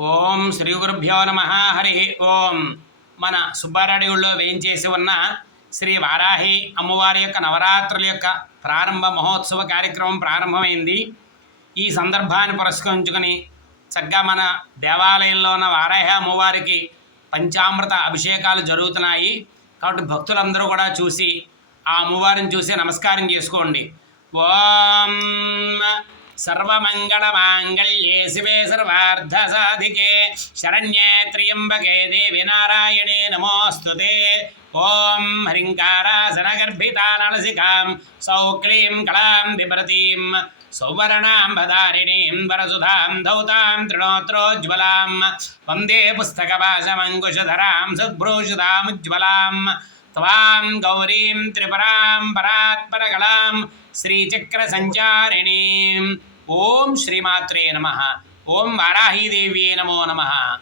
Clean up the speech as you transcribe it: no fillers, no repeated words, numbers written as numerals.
ఓం శ్రీ గురుభ్యో నమ. హరి ఓం. మన సుబ్బారాయుడులో వేయించేసి ఉన్న శ్రీ వారాహి అమ్మవారి యొక్క నవరాత్రుల యొక్క ప్రారంభ మహోత్సవ కార్యక్రమం ప్రారంభమైంది. ఈ సందర్భాన్ని పురస్కరించుకొని చక్కగా మన దేవాలయంలో ఉన్న వారాహి అమ్మవారికి పంచామృత అభిషేకాలు జరుగుతున్నాయి. కాబట్టి భక్తులందరూ కూడా చూసి ఆ అమ్మవారిని చూసి నమస్కారం చేసుకోండి. ఓం सर्वमंगलमांगल्ये शिवे सर्वार्धसाधिके शरण्ये त्र्यंबके देवी नारायणे नमोस्तुते। ओं हरिंकारासनगर्भिता नलसिकां सौक्लीं कलां बिभ्रतीं सौवर्णां भदारिणीं वरसुधां धौतां त्रिणोत्रोज्ज्वलां वन्दे पुस्तकपाशमङ्कुशधरां सद्भ्रूषितामुज्ज्वलां त्वां गौरीं त्रिपुरां परात्परकलां श्रीचक्रसञ्चारिणीं। ओम श्रीमात्रे नमः. ओम वाराही देव्ये नमो नमः.